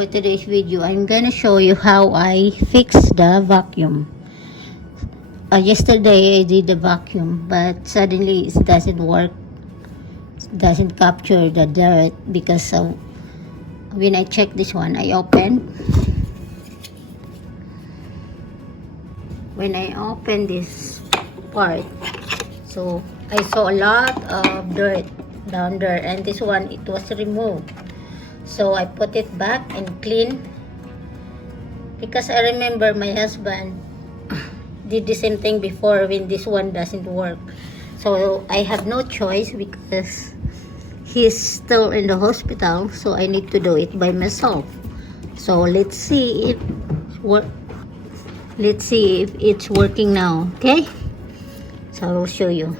for today's video, I'm gonna show you how I fix the vacuum. Yesterday I did the vacuum, but suddenly it doesn't work. It doesn't capture the dirt because when I check this one, I open. When I open this part, so I saw a lot of dirt down there, and this one, it was removed. So I put it back and clean, because I remember my husband did the same thing before when this one doesn't work. So I have no choice because he's still in the hospital, so I need to do it by myself. So let's see if it's working now. Okay, so I will show you.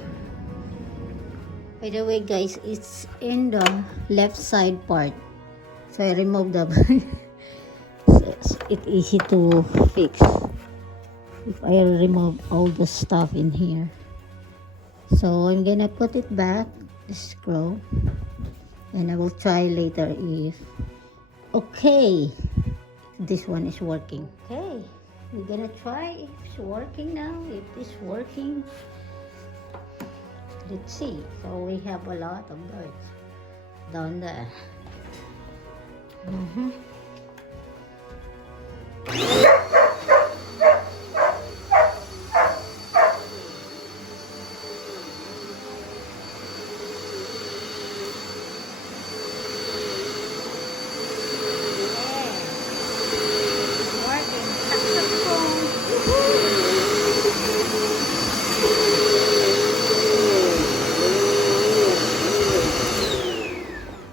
By the way, guys, it's in the left side part, so I removed the so it's easy to fix if I remove all the stuff in here. So I'm gonna put it back, the screw, and I will try later if this one is working. Okay, we're gonna try if it's working now. If it's working, let's see. So we have a lot of birds down there.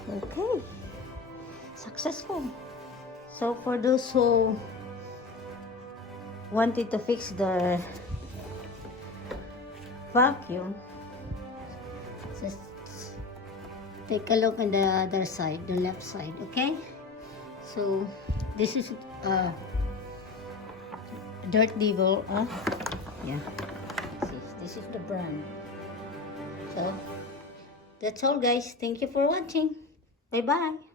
Okay, successful. So for those who wanted to fix the vacuum, just take a look on the other side, the left side. Okay, so this is Dirt Devil. Yeah, see, this is the brand. So that's all, guys. Thank you for watching. Bye bye.